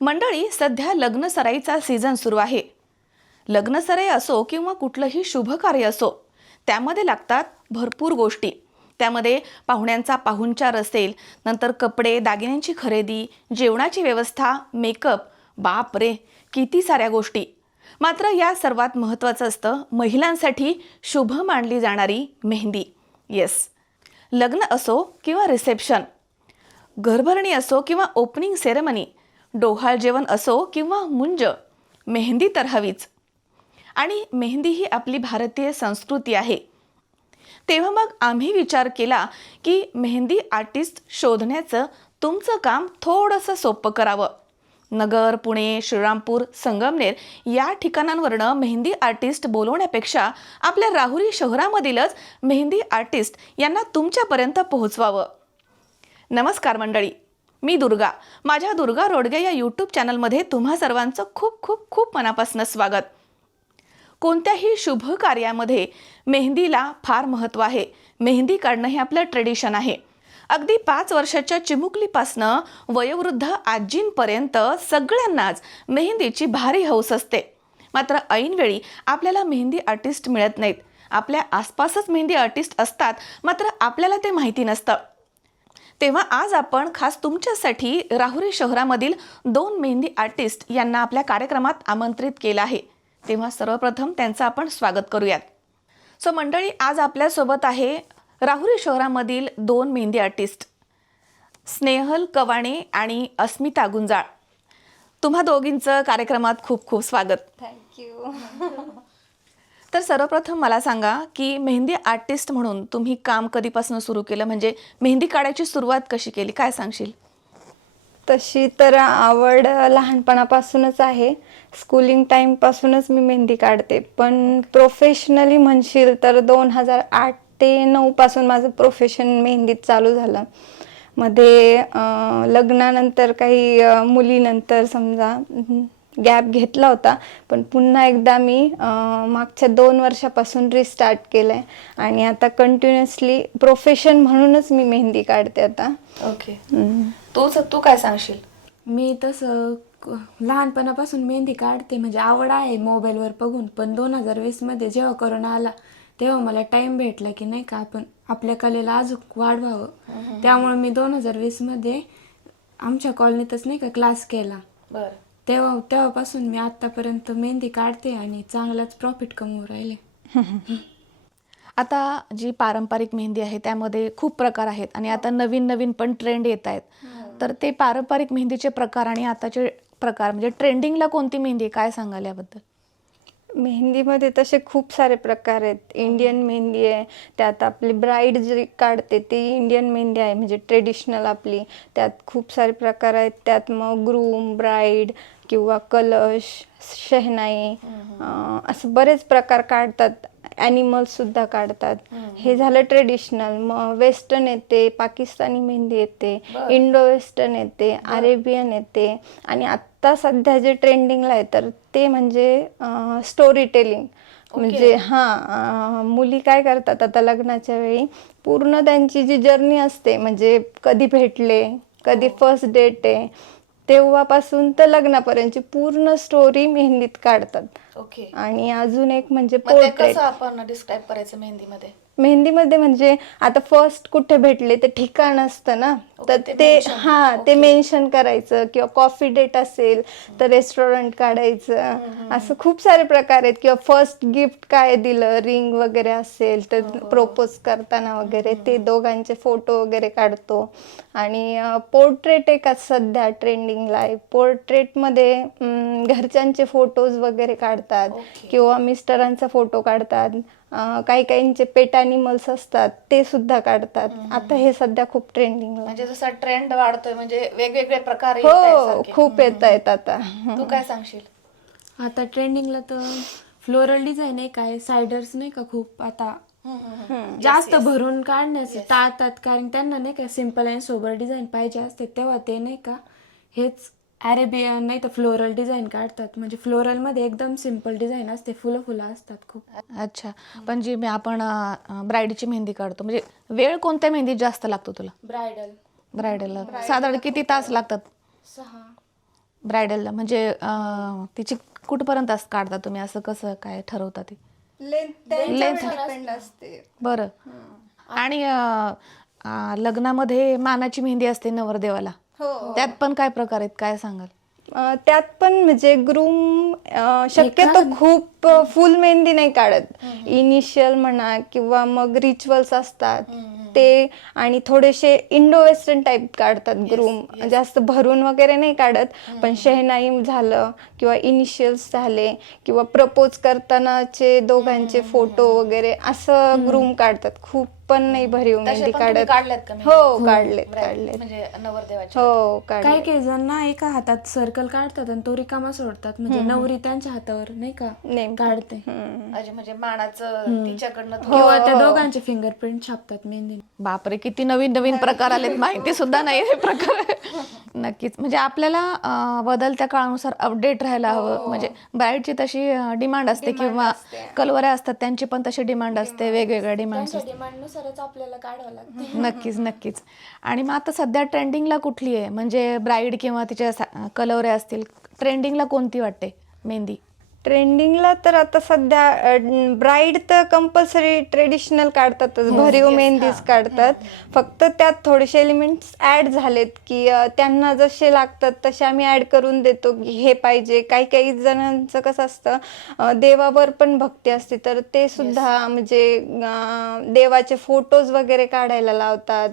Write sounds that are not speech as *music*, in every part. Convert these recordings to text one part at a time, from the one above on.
मंडळी सध्या लग्नसराईचा सीझन सुरू आहे. लग्नसराई असो किंवा कुठलंही शुभ कार्य असो त्यामध्ये लागतात भरपूर गोष्टी. त्यामध्ये पाहुण्यांचा पाहुणचार असेल नंतर कपडे दागिन्यांची खरेदी जेवणाची व्यवस्था मेकअप बाप रे किती साऱ्या गोष्टी. मात्र या सर्वात महत्त्वाचं असतं महिलांसाठी शुभ मानली जाणारी मेहंदी. येस लग्न असो किंवा रिसेप्शन घरभरणी असो किंवा ओपनिंग सेरेमनी डोहाळ जेवण असो किंवा मुंज मेहंदी तर हवीच. आणि मेहंदी ही आपली भारतीय संस्कृती आहे. तेव्हा मग आम्ही विचार केला की मेहंदी आर्टिस्ट शोधण्याचं तुमचं काम थोडंसं सोपं करावं. नगर पुणे श्रीरामपूर संगमनेर या ठिकाणांवरनं मेहंदी आर्टिस्ट बोलवण्यापेक्षा आपल्या राहुरी शहरामधीलच मेहंदी आर्टिस्ट यांना तुमच्यापर्यंत पोहोचवावं. नमस्कार मंडळी. मी दुर्गा. माझ्या दुर्गा रोडगे या यूट्यूब चॅनलमध्ये तुम्हा सर्वांचं खूप खूप खूप मनापासून स्वागत. कोणत्याही शुभ कार्यामध्ये मेहंदीला फार महत्त्व आहे. मेहंदी काढणं हे आपलं ट्रेडिशन आहे. अगदी पाच वर्षाच्या चिमुकलीपासनं वयोवृद्ध आजींपर्यंत सगळ्यांनाच मेहंदीची भारी हौस असते. मात्र ऐनवेळी आपल्याला मेहंदी आर्टिस्ट मिळत नाहीत. आपल्या आसपासच मेहंदी आर्टिस्ट असतात मात्र आपल्याला ते माहिती नसतं. तेव्हा आज आपण खास तुमच्यासाठी राहुरी शहरामधील दोन मेहंदी आर्टिस्ट यांना आपल्या कार्यक्रमात आमंत्रित केलं आहे. तेव्हा सर्वप्रथम त्यांचं आपण स्वागत करूयात. सो मंडळी आज आपल्यासोबत आहे राहुरी शहरामधील दोन मेहंदी आर्टिस्ट स्नेहल कवाणे आणि अस्मिता गुंजाळ. तुम्हा दोघींचं कार्यक्रमात खूप खूप स्वागत. थँक्यू *laughs* तर सर्वप्रथम मला सांगा की मेहंदी आर्टिस्ट म्हणून तुम्ही काम कधीपासून सुरू केलं? म्हणजे मेहंदी काढायची सुरुवात कशी केली? काय सांगशील? तशी तर आवड लहानपणापासूनच आहे. स्कूलिंग टाईमपासूनच मी मेहंदी काढते. पण प्रोफेशनली म्हणशील तर दोन हजार आठ ते नऊपासून माझं प्रोफेशन मेहंदीत चालू झालं. मध्ये लग्नानंतर काही मुलीनंतर समजा गॅप घेतला होता. पण पुन्हा एकदा मी मागच्या दोन वर्षापासून रिस्टार्ट केलं आहे आणि आता कंटिन्युअसली प्रोफेशन म्हणूनच मी मेहंदी काढते आता. ओके. तूच तू काय सांगशील? मी तसं लहानपणापासून मेहंदी काढते. म्हणजे आवड आहे मोबाईलवर बघून. पण दोन हजार वीसमध्ये जेव्हा कोरोना आला तेव्हा मला टाईम भेटला की नाही का आपण आपल्या कलेला अजून वाढवावं. त्यामुळे मी दोन हजार वीसमध्ये आमच्या कॉलनीतच नाही का क्लास केला. बर. तेव्हा तेव्हापासून मी आत्तापर्यंत मेहंदी काढते आणि चांगलाच प्रॉफिट कमवू राहिले. *laughs* आता जी पारंपरिक मेहंदी आहे त्यामध्ये खूप प्रकार आहेत आणि आता नवीन नवीन पण ट्रेंड येत आहेत. तर ते पारंपरिक मेहंदीचे प्रकार आणि आताचे प्रकार म्हणजे ट्रेंडिंगला कोणती मेहंदी आहे? काय सांगाल याबद्दल? मेहंदीमध्ये तसे खूप सारे प्रकार आहेत. इंडियन मेहंदी आहे त्यात आपली ब्राईड जी काढते ती इंडियन मेहंदी आहे म्हणजे ट्रेडिशनल आपली. त्यात खूप सारे प्रकार आहेत. त्यात मग ग्रूम ब्राईड किंवा कलश शहनाई असं बरेच प्रकार काढतात. ॲनिमल्स सुद्धा काढतात. हे झालं ट्रेडिशनल मग वेस्टर्न येते पाकिस्तानी मेहंदी येते इंडो वेस्टर्न येते अरेबियन येते आणि आत्ता सध्या जे ट्रेंडिंगला आहे तर ते म्हणजे स्टोरी टेलिंग म्हणजे हां मुली काय करतात आता लग्नाच्या वेळी? पूर्ण त्यांची जी जर्नी असते म्हणजे कधी भेटले कधी फर्स्ट डेट आहे तेव्हापासून तर लग्नापर्यंतची पूर्ण स्टोरी मेहंदीत काढतात. ओके आणि अजून एक म्हणजे कसं आपण डिस्क्राईब करायचं मेहंदीमध्ये? मेहंदीमध्ये म्हणजे आता फर्स्ट कुठे भेटले ते ठिकाण असतं ना तर ते. हा ते मेन्शन करायचं किंवा कॉफी डेट असेल तर रेस्टॉरंट काढायचं. असं खूप सारे प्रकार आहेत. किंवा फर्स्ट गिफ्ट काय दिलं रिंग वगैरे असेल तर प्रपोज करताना वगैरे ते दोघांचे फोटो वगैरे काढतो. आणि पोर्ट्रेट एक सध्या ट्रेंडिंगला आहे. पोर्ट्रेटमध्ये घरच्यांचे फोटोज वगैरे काढतात. किंवा मिस्टरांचा फोटो काढतात. काही काहींचे पेट अॅनिमल्स असतात ते सुद्धा काढतात. आता हे सध्या खूप ट्रेंडिंगला म्हणजे जसा ट्रेंड वाढतोय म्हणजे वेगवेगळे प्रकार येत आहेत हो सारखे. खूप येत आहेत आता. तू काय सांगशील? आता ट्रेंडिंगला तर फ्लोरल डिझाईन आहे काय सायडर्स नाही का खूप आता. जास्त भरून काढण्याचं टाळतात कारण त्यांना नाही का सिंपल आणि सोबर डिझाईन पाहिजे असते तेव्हा ते नाही का हेच अरेबियन नाही तर फ्लोरल डिझाईन काढतात. म्हणजे फ्लोरलमध्ये एकदम सिंपल डिझाईन असते. फुलं फुलं असतात खूप. अच्छा. पण जी मी- आपण ब्राईडची मेहंदी काढतो म्हणजे वेळ कोणत्या मेहंदीत जास्त लागतो तुला? ब्रायडल. ब्रायडल साधारण किती तास लागतात? सहा. ब्रायडलला. म्हणजे अं, तिची कुठपर्यंत असं काढता तुम्ही? असं कसं काय ठरवता ते? लेंथ. डिपेंड असते. बरं. आणि अं, अं, लग्नामध्ये मानाची मेहंदी असते नवरदेवाला. हो. त्यात पण काय प्रकार आहेत काय सांगाल? अं, त्यात पण म्हणजे ग्रूम शक्यतो खूप फुल मेहंदी नाही काढत. इनिशियल म्हणा किंवा मग रिच्युअल्स असतात ते आणि थोडेसे इंडो वेस्टर्न टाईप काढतात ग्रूम जास्त भरून वगैरे नाही काढत पण शहनाई झालं किंवा इनिशियल्स झाले किंवा प्रपोज करतानाचे दोघांचे फोटो वगैरे असं ग्रूम काढतात. खूप पण नाही भरीव मेहंदी काढत. हो काढलेत काढलेत. म्हणजे नवरदेवाची. हो काही काढले काही जण ना एका हातात सर्कल काढतात आणि तो रिकामा सोडतात. म्हणजे नवरी त्यांच्या हातावर नाही का? नेमकं. काढते. म्हणजे मानाचं तिच्याकडनं किंवा त्या दोघांचे फिंगरप्रिंट छापतात मेहंदी. बापरे किती नवीन नवीन प्रकार आलेत. माहिती सुद्धा नाही हे प्रकार. नक्कीच. म्हणजे आपल्याला अं, बदलत्या काळानुसार अपडेट राहायला हवं. म्हणजे ब्राईडची तशी डिमांड असते किंवा कलवऱ्या असतात त्यांची पण तशी डिमांड असते. वेगवेगळ्या डिमांड त्यांच्या डिमांडनुसारच आपल्याला काढावं लागतं. *laughs* नक्कीच नक्कीच. आणि मग आता सध्या ट्रेंडिंगला कुठली आहे? म्हणजे ब्राईड किंवा तिच्या सा- कलवऱ्या असतील ट्रेंडिंगला कोणती वाटते? मेहंदी. ट्रेंडिंगला तर आता सध्या ब्राईड तर कंपल्सरी ट्रेडिशनल काढतातच भरीव मेहंदीच काढतात. फक्त त्यात थोडेसे एलिमेंट्स ऍड झालेत की अ, त्यांना जसे लागतात तसे आम्ही ऍड करून देतो की हे पाहिजे. काही काही जणांचं कसं असतं अ, देवावर पण भक्ती असते. तर ते सुद्धा म्हणजे अ, देवाचे फोटोज वगैरे काढायला लावतात.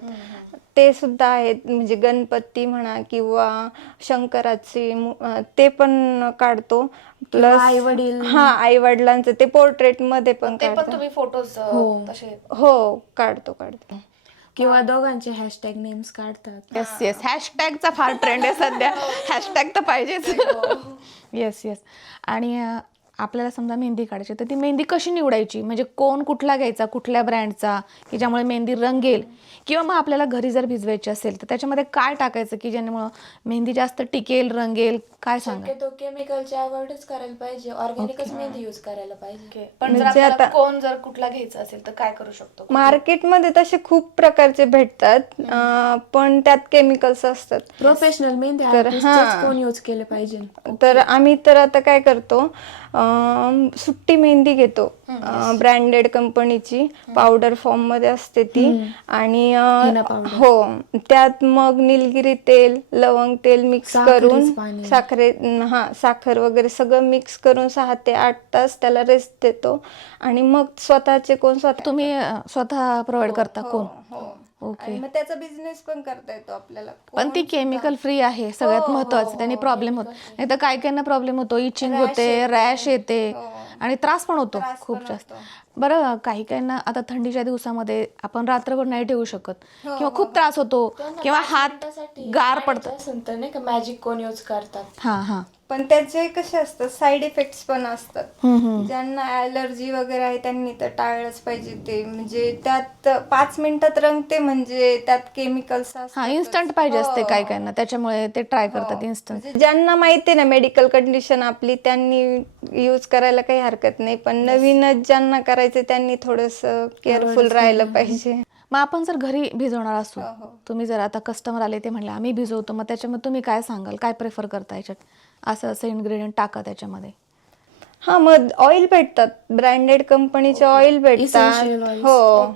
ते सुद्धा आहेत म्हणजे गणपती म्हणा किंवा शंकराचे मु- अं, ते पण काढतो. प्लस आई-वडील. हा आई वडिलांचं ते पोर्ट्रेटमध्ये पण ते पण काढतो. तुम्ही फोटोज तसे? हो काढतो काढतो. किंवा दोघांचे हॅशटॅग नेम्स काढतात. येस येस हॅशटॅगचा फार ट्रेंड आहे सध्या. *laughs* हॅशटॅग तर पाहिजेच. येस येस आणि अं, आपल्याला समजा मेहंदी काढायची तर ती मेहंदी कशी निवडायची? म्हणजे कोण कुठला घ्यायचा? कुठल्या ब्रँडचा? की ज्यामुळे मेहंदी रंगेल किंवा मग आपल्याला घरी जर भिजवायची असेल तर त्याच्यामध्ये काय टाकायचं की ज्यामुळं मेहंदी जास्त टिकेल रंगेल काय सांगा शक्यतो केमिकलचे अवॉइडच करायला पाहिजे. ऑर्गॅनिकच मेहंदी यूज करायला पाहिजे. पण जर म्हणजे आपल्याला आता- कोण जर कुठला घ्यायचा असेल तर काय करू शकतो? मार्केटमध्ये तसे खूप प्रकारचे भेटतात. अं, पण त्यात केमिकल्स असतात. प्रोफेशनल मेहंदी तर artist हा. कोण यूज केले पाहिजे? तर आम्ही तर आता काय करतो सुट्टी मेहंदी घेतो. ब्रँडेड कंपनीची पावडर फॉर्ममध्ये असते ती. आणि. हो त्यात मग निलगिरी तेल लवंग तेल मिक्स करून. साखरे हा साखर वगैरे सगळं मिक्स करून सहा ते आठ तास त्याला रेस्ट देतो. आणि मग स्वतःचे कोण स्वतः तुम्ही स्वतः प्रोव्हाइड करता कोण? ओके आणि मग त्याचा बिझनेस पण करता येतो आपल्याला. पण ती केमिकल फ्री आहे सगळ्यात महत्वाचं. त्यांनी प्रॉब्लेम होत नाही तर काय काहींना प्रॉब्लेम होतो इचिंग होते रॅश येते आणि त्रास पण होतो खूप जास्त. बरं काही काहींना आता थंडीच्या दिवसामध्ये आपण रात्रभर नाही ठेवू शकत. किंवा खूप त्रास होतो किंवा हात गार पडतात. नाही का मॅजिक कोण यूज करतात? हा हा. पण त्याचे कसे असतात साईड इफेक्ट्स पण असतात. ज्यांना ॲलर्जी वगैरे आहे त्यांनी तर टाळलंच पाहिजे ते. म्हणजे त्यात पाच मिनिटात रंगते म्हणजे त्यात केमिकल्स हा इन्स्टंट पाहिजे असते काही काहींना. त्याच्यामुळे ते ट्राय करतात इन्स्टंट म्हणजे ज्यांना माहिती आहे ना मेडिकल कंडिशन आपली त्यांनी यूज करायला काही हरकत नाही. पण नवीनच ज्यांना करायचं त्यांनी थोडस केअरफुल राहिलं पाहिजे. मग आपण जर घरी भिजवणार असू तुम्ही जर आता कस्टमर आले ते म्हणले आम्ही भिजवतो. मग त्याच्यामध्ये तुम्ही काय सांगाल? काय प्रेफर करता याच्यात? असं असं इन्ग्रेडियंट टाका त्याच्यामध्ये. हा मग ऑइल भेटतात. ब्रँडेड कंपनीचे ऑइल भेटतात. हो.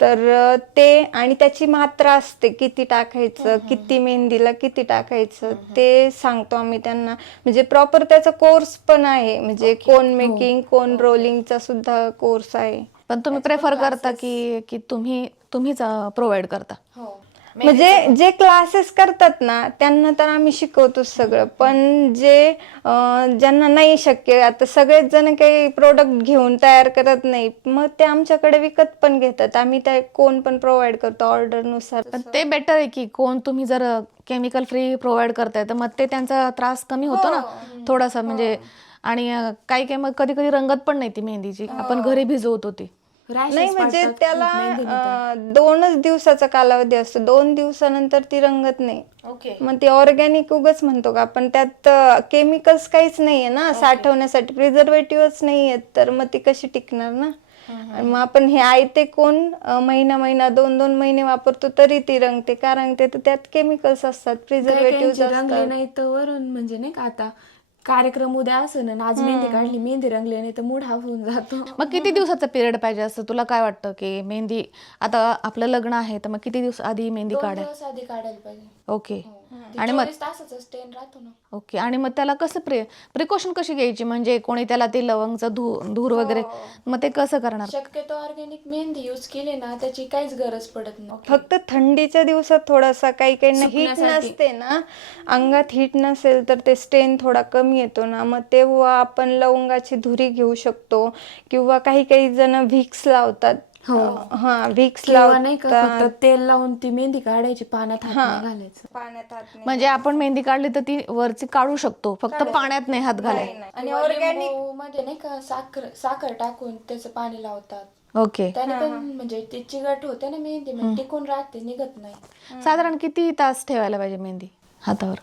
तर ते आणि त्याची मात्रा असते किती टाकायचं किती मेहंदीला किती टाकायचं ते सांगतो आम्ही त्यांना. म्हणजे प्रॉपर त्याचा कोर्स पण आहे. म्हणजे कोन मेकिंग कोन रोलिंगचा सुद्धा कोर्स आहे. पण तुम्ही प्रेफर करता की की तुम्ही तुम्हीच प्रोव्हाइड करता? हो. म्हणजे जे क्लासेस करतात ना त्यांना तर आम्ही शिकवतो सगळं. पण जे अं, ज्यांना नाही शक्य आता सगळेच जण काही प्रोडक्ट घेऊन तयार करत नाही मग ते आमच्याकडे विकत पण घेतात. आम्ही त्या कोण पण प्रोव्हाइड करतो ऑर्डरनुसार पण ते बेटर आहे की कोण तुम्ही जर केमिकल फ्री प्रोव्हाइड करताय तर मग ते त्यांचा त्रास कमी होतो ना. थोडासा म्हणजे आणि अं, काही काही मग कधी कधी रंगत पण नाही ती मेहंदीची. आपण घरी भिजवतो ती. Rashes नाही म्हणजे त्याला दोनच दिवसाचा कालावधी असतो. दोन दिवसानंतर ती रंगत नाही. ओके मग ती ऑर्गॅनिक उगच म्हणतो का? पण त्यात केमिकल्स काहीच नाहीये ना साठवण्यासाठी. प्रिझर्वेटिव्हच नाहीयेत तर मग ती कशी टिकणार ना? आणि मग आपण हे आयते कोण महिना महिना दोन दोन महिने वापरतो तरी ती रंगते. का रंगते तर त्यात केमिकल्स असतात प्रिझर्वेटिव्ह नाही तर वरून म्हणजे नाही का आता कार्यक्रम उद्या असं ना आज मेहंदी काढली मेहंदी रंगली नाही तर मूड हाफ होऊन जातो. मग किती दिवसाचा पिरियड पाहिजे असं? तुला काय वाटतं की मेहंदी आता आपलं लग्न आहे तर मग किती दिवस आधी मेहंदी दोन काढाय दिवस आधी काढायला पाहिजे. ओके ते आणि मग 24 तासाचा स्टेन राहतो ना. ओके. आणि मग त्याला कसं प्रि प्रिकॉशन कशी घ्यायची? म्हणजे कोणी त्याला ते लवंगचं धू धूर वगैरे मग ते कसं करणार? शक्यतो ऑर्गॅनिक मेहंदी यूज केली ना त्याची काहीच गरज पडत नाही. फक्त थंडीच्या दिवसात थोडासा काही काही हीट सुकण्यासाठी. नसते ना अंगात हीट नसेल तर ते स्टेन थोडा कमी येतो ना. मग तेव्हा आपण लवंगाची धुरी घेऊ शकतो किंवा काही काही जण व्हिक्स लावतात. हा. व्हिक्स किंवा नाही का फक्त तेल लावून ती मेहंदी काढायची पाण्यात हात नाही घालायचं. पाण्यात हात नाही. म्हणजे आपण मेहंदी काढली तर ती वरची काढू शकतो फक्त पाण्यात नाही हात घालाय आणि ऑर्गॅनिकमध्ये नाही का साखर साखर टाकून त्याचं पाणी लावतात. ओके. त्याने पण म्हणजे ती चिकट होते ना मेहंदी टिकून राहते निघत नाही. साधारण किती तास ठेवायला पाहिजे मेहंदी हातावर?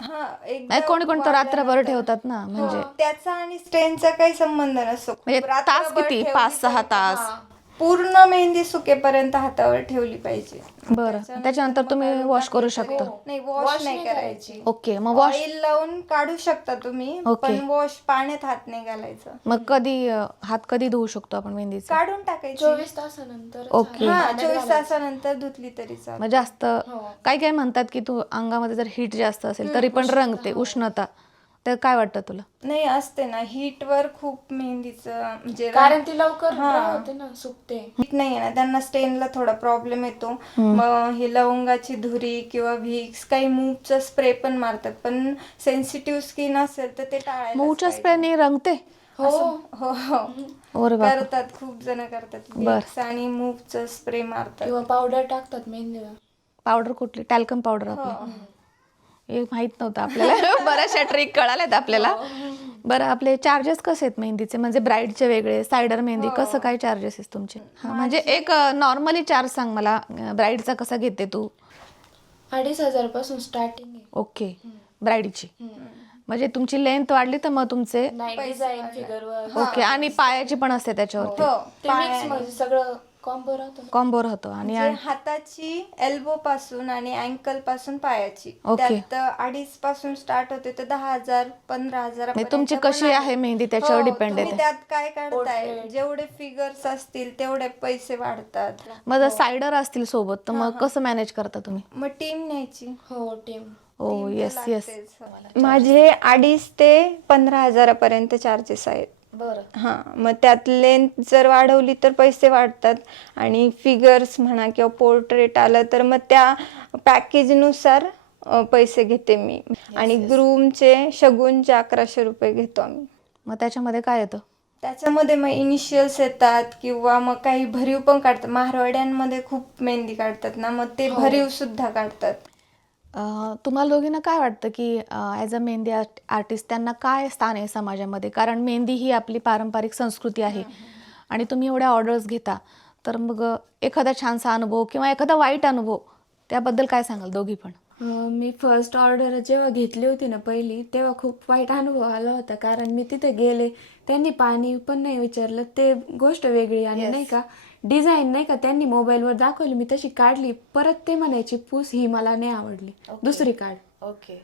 हा एक नाही कोणी कोणी तर रात्रभर ठेवतात ना म्हणजे त्याचा आणि स्टेनचा काही संबंध नसतो. म्हणजे तास रात्रभर किती? ठेवली पाच सहा तरी- तास? हा. पूर्ण मेहंदी सुकेपर्यंत हातावर ठेवली पाहिजे. बरं. त्याच्यानंतर तुम्ही वॉश करू शकता. नाही वॉश नाही करायची. ओके मग वॉश ऑइल लावून काढू शकता तुम्ही ओके. पण वॉश पाण्यात हात नाही घालायचं. मग कधी अं, हात कधी धुवू शकतो आपण मेहंदीचा? काढून टाकायची. चोवीस तासानंतर ओके. हा चोवीस तासानंतर धुतली तरी चालेल. मग जास्त काही काही म्हणतात की तू अंगामध्ये जर हीट जास्त असेल तरी पण रंगते उष्णता. तर काय वाटतं तुला? नाही असते ना. हीट वर खूप मेहंदीचं म्हणजे कारण ती लवकर dry होते ना सुकते. हीट नाही ना. त्यांना स्टेनला थोडा प्रॉब्लेम येतो. मग हे लवंगाची धुरी किंवा व्हिक्स काही मूवचा स्प्रे पण मारतात. पण सेन्सिटिव्ह स्किन असेल तर ते टाळायला मूच्या स्प्रेने रंगते? हो. हो हो. *laughs* बाप करतात खूप जण करतात. व्हिक्स आणि मूवचा स्प्रे मारतात. किंवा पावडर टाकतात मेहंदीवर. पावडर कुठली? टॅल्कम पावडर आपली. हे माहीत नव्हतं आपल्याला. *laughs* बऱ्याचशा ट्रिक कळाल्यात आपल्याला. बरं आपले चार्जेस कसे आहेत मेहंदीचे? म्हणजे ब्राईडचे वेगळे सायडर मेहंदी कसं काय चार्जेस आहेत तुमचे? हा म्हणजे एक नॉर्मली चार्ज सांग मला. ब्राईडचा कसा घेते तू? अडीच हजारपासून स्टार्टिंग आहे. ओके. ब्राईडची म्हणजे तुमची लेंथ वाढली तर मग तुमचे ओके आणि पायाची पण असते त्याच्यावरती. हो ते मिक्समध्ये सगळं कॉम्बो राहतो कॉम्बो राहतो आणि म्हणजे हाताची एल्बो पासून आणि अँकलपासून पायाची. त्यात अडीच पासून स्टार्ट होते तर दहा हजार पंधरा हजार म्हणजे तुमची कशी आहे. मेहंदी त्याच्यावर डिपेंड आहे? ते. त्यात काय काढताय? जेवढे फिगर्स असतील तेवढे पैसे वाढतात. मग जर सायडर असतील सोबत तर मग कसं मॅनेज करता तुम्ही? मग टीम न्यायची. हो टीम ओ येस येस माझे अडीच ते पंधरा हजारापर्यंत चार्जेस आहेत. बरं. हां मग त्यात लेंथ जर वाढवली तर पैसे वाढतात आणि फिगर्स म्हणा किंवा पोर्ट्रेट आलं तर मग त्या पॅकेजनुसार अ, पैसे घेते मी. आणि ग्रूमचे शगुनचे अकराशे रुपये घेतो आम्ही. मग त्याच्यामध्ये काय येतं? त्याच्यामध्ये मग इनिशियल्स येतात किंवा मग काही भरीव पण काढतात. मारवाड्यांमध्ये खूप मेहंदी काढतात ना मग ते भरीव सुद्धा काढतात. तुम्हाला दोघींना काय वाटतं की as a mehndi art artist त्यांना काय स्थान आहे समाजामध्ये? कारण मेहंदी ही आपली पारंपरिक संस्कृती आहे. आणि तुम्ही एवढ्या ऑर्डर्स घेता तर मग एखादा छानसा अनुभव किंवा एखादा वाईट अनुभव त्याबद्दल काय सांगाल दोघी पण? मी फर्स्ट ऑर्डर जेव्हा घेतली होती ना पहिली तेव्हा खूप वाईट अनुभव आला होता. कारण मी तिथे गेले त्यांनी पाणी पण नाही विचारलं ते गोष्ट वेगळी आणि नाही का डिझाईन नाही का त्यांनी मोबाईलवर दाखवली मी तशी काढली. परत ते म्हणायची पूस ही मला नाही आवडली. दुसरी काढ. ओके.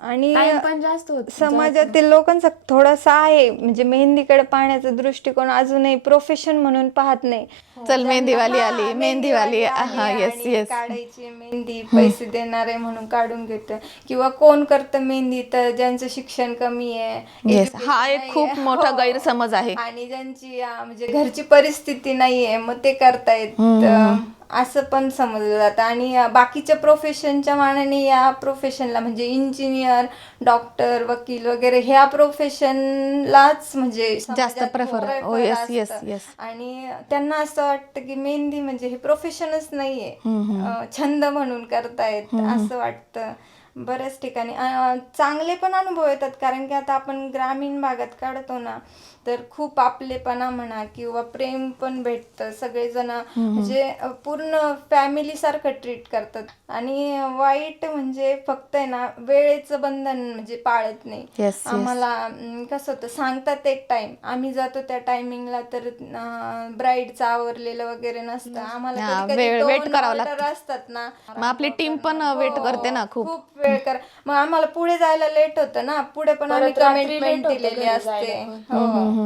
आणि टाइम पण जास्त होत समाजातील लोकांचा थोडासा आहे म्हणजे मेहंदीकडे पाहण्याचा दृष्टिकोन अजूनही प्रोफेशन म्हणून पाहत नाही. चल मेहंदीवाली हा, आली मेहंदीवाली आली हा येस येस काढायची मेहंदी पैसे देणारे म्हणून काढून घेत किंवा कोण करतं मेहंदी तर ज्यांचं शिक्षण कमी आहे येस education हा एक खूप आहे. मोठा हो. गैरसमज आहे. आणि ज्यांची अं, म्हणजे घरची परिस्थिती नाहीये मग ते करतायत अं, असं पण समजलं जातं. आणि बाकीच्या प्रोफेशनच्या मानाने या प्रोफेशनला म्हणजे इंजिनियर डॉक्टर वकील वगैरे ह्या प्रोफेशनलाच म्हणजे yes, असतं. yes. आणि त्यांना असं वाटतं की मेहंदी म्हणजे हे प्रोफेशनच नाहीये. छंद म्हणून करतायत असं वाटतं. बऱ्याच ठिकाणी चांगले पण अनुभव येतात. कारण की आता आपण ग्रामीण भागात काढतो ना तर खूप आपलेपणा म्हणा किंवा प्रेम पण भेटतं. सगळेजण म्हणजे पूर्ण फॅमिली सारखं ट्रीट करतात. आणि वाईट म्हणजे फक्त आहे ना वेळेचं बंधन म्हणजे पाळत नाही. आम्हाला कसं होतं सांगतात एक टाइम आम्ही जातो त्या टायमिंगला तर ब्राईडचं आवरलेलं वगैरे नसतं. आम्हाला हा, दोन करावं. असतात ना. मग आपली टीम पण वेट करते ना खूप. खूप वेळ कर. मग आम्हाला पुढे जायला लेट होतं ना. पुढे पण आम्ही कमिटमेंट दिलेली असते. हो.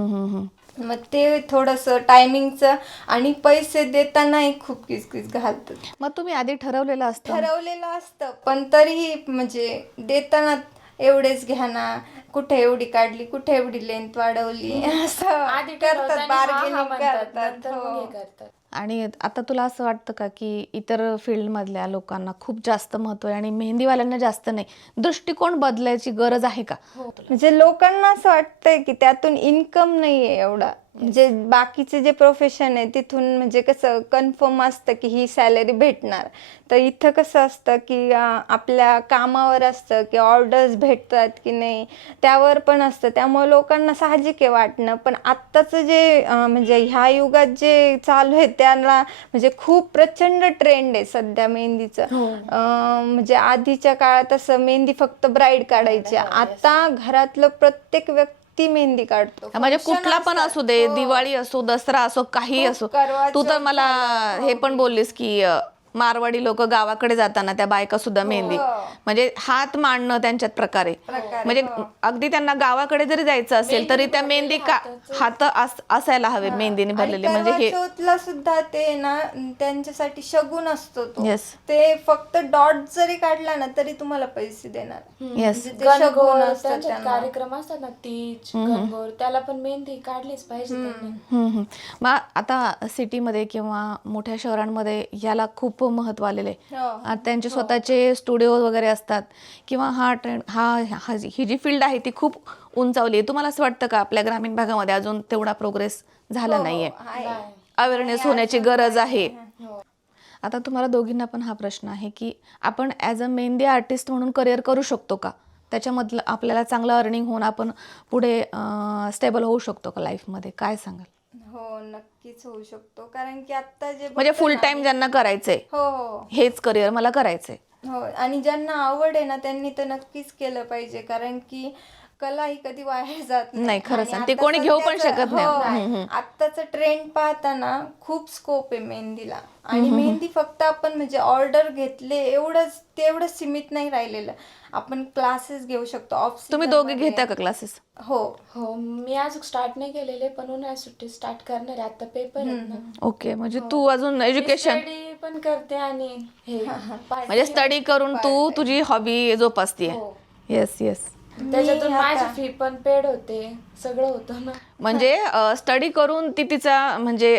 मग ते थोडस टायमिंगचं आणि पैसे देतानाही खूप किसकिस घालतात. मग तुम्ही आधी ठरवलेलं असतं? ठरवलेलं असतं पण तरीही म्हणजे देताना एवढेच घ्या ना कुठे एवढी काढली कुठे एवढी लेंथ वाढवली असं आधी ठरवताना हा हा बार्गेनिंग म्हणतात, करतात नंतर मग हो. हे. करतात. आणि आता तुला असं वाटतं का की इतर फील्डमधल्या लोकांना खूप जास्त महत्त्व आहे आणि मेहंदीवाल्यांना जास्त नाही? दृष्टिकोन बदलायची गरज आहे का? हो. म्हणजे लोकांना असं वाटतंय की त्यातून इन्कम नाहीये एवढा. म्हणजे बाकीचे जे प्रोफेशन आहे तिथून म्हणजे कसं कन्फर्म असतं की ही सॅलरी भेटणार. तर इथं कसं असतं की आपल्या कामावर असतं की ऑर्डर्स भेटतात की नाही त्यावर पण असतं. त्यामुळे लोकांना साहजिक आहे वाटणं. पण आत्ताचं जे म्हणजे ह्या युगात जे चालू आहे त्याला म्हणजे खूप प्रचंड ट्रेंड आहे सध्या मेहंदीचं. अं, म्हणजे आधीच्या काळात असं मेहंदी फक्त ब्राईड काढायची. आता घरातलं प्रत्येक व्यक्ती मेहंदी काढतो म्हणजे कुठला पण. असू दे. दिवाळी असो दसरा असो काही असो तू तर मला. हे पण बोललीस की मारवाडी लोक गावाकडे जाताना त्या बायका सुद्धा मेहंदी. म्हणजे हात मांडणं त्यांच्यात प्रकारे. म्हणजे हो. अगदी त्यांना गावाकडे जरी जायचं असेल तरी त्या मेहंदी का हात अस- असायला हवे मेहंदीने भरलेले. म्हणजे हे सुद्धा ते ना त्यांच्यासाठी शगुन असतो तो. फक्त डॉट जरी काढला ना तरी तुम्हाला पैसे देणार. येस म्हणजे त्यांना. कार्यक्रम असतात ना तीज त्याला पण मेहंदी काढलीच पाहिजे. मग आता सिटीमध्ये किंवा मोठ्या शहरांमध्ये याला खूप महत्त्व आलेलं आहे. हो. आता त्यांचे स्वतःचे स्टुडिओ वगैरे असतात. किंवा हा ट्रेंड हा हा जी- ही फील्ड आहे ती खूप उंचावली आहे. तुम्हाला असं वाटतं का? आपल्या ग्रामीण भागामध्ये अजून तेवढा प्रोग्रेस झाला नाहीये. आहे. अवेअरनेस होण्याची गरज आहे. हो. आता तुम्हाला दोघींना पण हा प्रश्न आहे की आपण ॲज अ मेहंदी आर्टिस्ट म्हणून करिअर करू शकतो का? त्याच्यामधलं आपल्याला चांगलं अर्निंग होऊन आपण पुढे स्टेबल होऊ शकतो का लाईफमध्ये काय सांगाल? हो नक्कीच होऊ शकतो. कारण की आता जे म्हणजे फुल टाइम ज्यांना करायचंय. हो. हो हेच करिअर मला करायचंय. हो आणि ज्यांना आवड आहे ना त्यांनी तर नक्कीच केलं पाहिजे. कारण की कला ही कधी वाया जात नाही, खरंच आणि. ते आता कोणी घेऊ पण सध्याचं- शकत नाही. हो, हम्म, हम्म. आत्ताचं ट्रेंड पाहताना खूप स्कोप आहे मेहंदीला. आणि मेहंदी फक्त आपण म्हणजे ऑर्डर घेतले एवढंच तेवढं सीमित नाही राहिलेलं. आपण क्लासेस घेऊ शकतो. ऑफ तुम्ही दोघे घेता का क्लासेस हो. हो मी अजून स्टार्ट नाही केलेले पण उन्हाळ्यात सुट्टी स्टार्ट करणार आहे. आता पेपर आहेत ना. ओके म्हणजे तू अजून एज्युकेशन स्टडी पण करते आणि हे म्हणजे स्टडी करून तू तुझी हॉबी जोपासतीये. हो. येस येस त्याच्यातून माझी फी पण पेड होते. सगळं होतं ना. म्हणजे स्टडी करून ती तिचा म्हणजे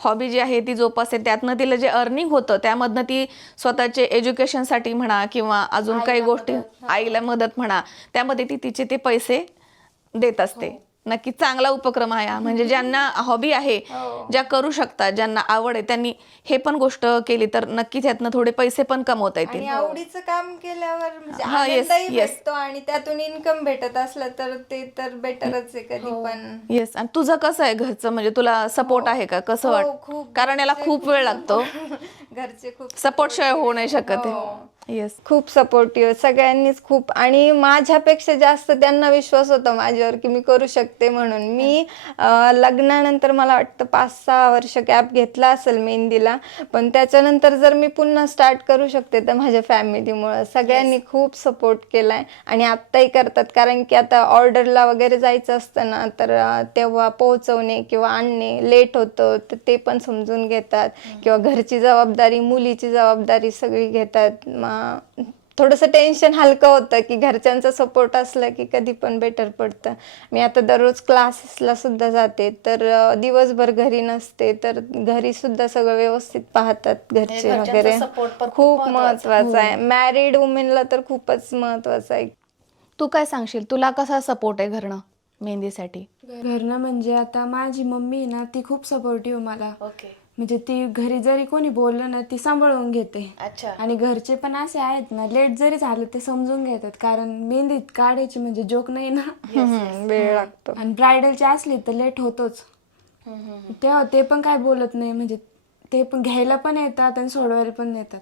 हॉबी जी आहे ती जोपासते त्यातनं तिला जे अर्निंग होतं त्यामधनं ती स्वतःचे एज्युकेशनसाठी म्हणा किंवा अजून काही गोष्टी आईला मदत म्हणा त्यामध्ये ती तिचे ते पैसे देत असते. नक्की चांगला उपक्रम आहे हा. म्हणजे ज्यांना हॉबी आहे *laughs* हो. ज्या करू शकतात ज्यांना आवड आहे त्यांनी हे पण गोष्ट केली तर नक्कीच यातनं थोडे पैसे पण कमवता येतील आणि आवडीचं काम केल्यावर म्हणजे हा, yes, आनंदही yes. भेटतो आणि त्यातून इन्कम भेटत असलं तर ते तर बेटरच आहे कधी पण येस आणि तुझं कसं आहे घरचं म्हणजे तुला सपोर्ट आहे का कसं हो, वाट खूप. कारण याला खूप वेळ लागतो *laughs* घरचे खूप सपोर्ट शिवाय होऊ नाही शकत हो. आहे येस खूप सपोर्टिव्ह सगळ्यांनीच खूप. आणि माझ्यापेक्षा जास्त त्यांना विश्वास होता माझ्यावर की मी करू शकते म्हणून. मी अं, लग्नानंतर मला वाटतं पाच सहा वर्ष गॅप घेतला असेल मेहंदीला. पण त्याच्यानंतर जर मी पुन्हा स्टार्ट करू शकते तर माझ्या फॅमिलीमुळं सगळ्यांनी खूप सपोर्ट केलाय. आणि आत्ताही करतात. कारण की आता ऑर्डरला वगैरे जायचं असतं ना तर अं, तेव्हा पोहोचवणे किंवा आणणे लेट होतं तर ते पण समजून घेतात. किंवा घरची जबाबदारी मुलीची जबाबदारी सगळी घेतात. मग थोडंसं टेन्शन हलकं होतं की घरच्यांचा सपोर्ट असला की कधी पण बेटर पडतं. मी आता दररोज क्लासेसला सुद्धा जाते तर दिवसभर घरी नसते तर घरी सुद्धा सगळं व्यवस्थित पाहतात घरचे वगैरे. खूप महत्वाचं आहे. मॅरिड वुमेनला तर खूपच महत्वाचं आहे. तू काय सांगशील? तुला कसा सपोर्ट आहे घरनं मेहंदीसाठी? घरनं म्हणजे आता माझी मम्मी आहे ना ती खूप सपोर्टिव्ह मला. म्हणजे ती घरी जरी कोणी बोललं ना ती सांभाळून घेते. अच्छा. आणि घरचे पण असे आहेत ना लेट जरी झालं ते समजून घेतात. कारण मेहंदीत काढायची म्हणजे जोक नाही ना. हम्म, वेळ लागतो. आणि ब्रायडलची असली तर लेट होतोच. तेव्हा ते पण काय बोलत नाही म्हणजे ते पण घ्यायला पण येतात आणि सोडवायला पण येतात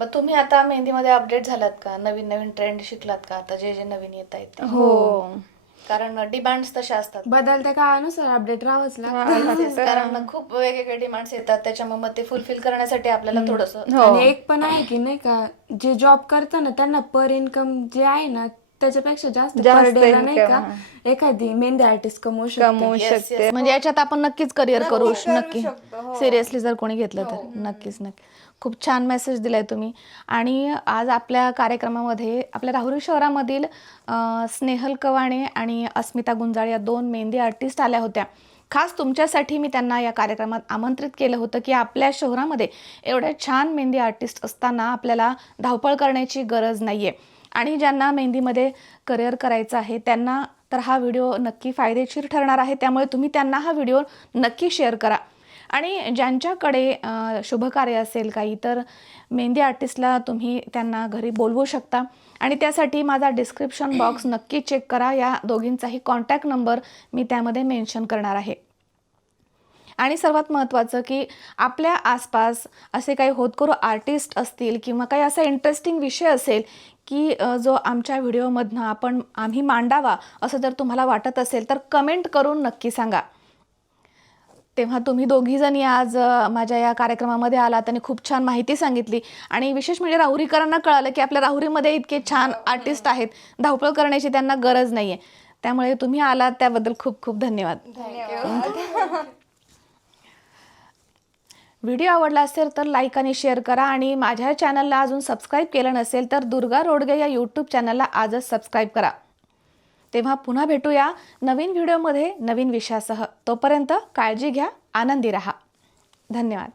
मग तुम्ही आता मेहंदीमध्ये अपडेट झालात का? नवीन नवीन ट्रेंड शिकलात का? आता जे जे नवीन येत आहेत ते? हो. कारण डिमांड्स तशा असतात. बदलत्या काळानुसार अपडेट राहावंच लागतं. कारण खूप वेगवेगळे डिमांड्स येतात. त्याच्यामुळे मग ते फुलफिल करण्यासाठी आपल्याला थोडस हो. आणि एक पण आहे की नाही का जे जॉब करतात ना त्यांना पर इन्कम जे आहे ना त्याच्यापेक्षा जास्त नाही का एखादी मेहंदी आर्टिस्ट कमवू शकते. कमवू शकते. म्हणजे याच्यात आपण नक्कीच करिअर करू नक्की. सिरियसली जर कोणी घेतलं तर. नक्कीच नक्की. खूप छान मेसेज दिलाय तुम्ही. आणि आज आपल्या कार्यक्रमामध्ये आपल्या राहुरी शहरामधील स्नेहल कवाणे आणि अस्मिता गुंजाळ या दोन मेहंदी आर्टिस्ट आल्या होत्या. खास तुमच्यासाठी मी त्यांना या कार्यक्रमात आमंत्रित केलं होतं की आपल्या शहरामध्ये एवढ्या छान मेहंदी आर्टिस्ट असताना आपल्याला धावपळ करण्याची गरज नाही आहे आणि ज्यांना मेहंदीमध्ये करिअर करायचं आहे त्यांना तर हा व्हिडिओ नक्की फायदेशीर ठरणार आहे. त्यामुळे तुम्ही त्यांना हा व्हिडिओ नक्की शेअर करा. आणि ज्यांच्याकडे शुभकार्य असेल काही तर मेहंदी आर्टिस्टला तुम्ही त्यांना घरी बोलवू शकता. आणि त्यासाठी माझा डिस्क्रिप्शन बॉक्स नक्की चेक करा. या दोघींचाही कॉन्टॅक्ट नंबर मी त्यामध्ये मेन्शन करणार आहे. आणि सर्वात महत्त्वाचं की आपल्या आसपास असे काही होतकरू आर्टिस्ट असतील किंवा काही असा इंटरेस्टिंग विषय असेल की जो आमच्या व्हिडिओमधनं आपण आम्ही मांडावा असं जर तुम्हाला वाटत असेल तर कमेंट करून नक्की सांगा. तेव्हा तुम्ही दोघीजणी आज माझ्या या कार्यक्रमामध्ये आलात आणि खूप छान माहिती सांगितली. आणि विशेष म्हणजे राहुरीकरांना कळालं की आपल्या राहुरीमध्ये इतके छान आर्टिस्ट आहेत. धावपळ करण्याची त्यांना गरज नाही आहे त्यामुळे तुम्ही आलात त्याबद्दल खूप खूप धन्यवाद. व्हिडिओ आवडला असेल तर लाईक आणि शेअर करा आणि माझ्या चॅनलला अजून सबस्क्राईब केलं नसेल तर दुर्गा रोडगे या यूट्यूब चॅनलला आजच सबस्क्राईब करा. तेव्हा पुन्हा भेटूया नवीन व्हिडिओमध्ये नवीन विषयासह. तोपर्यंत काळजी घ्या आनंदी राहा. धन्यवाद.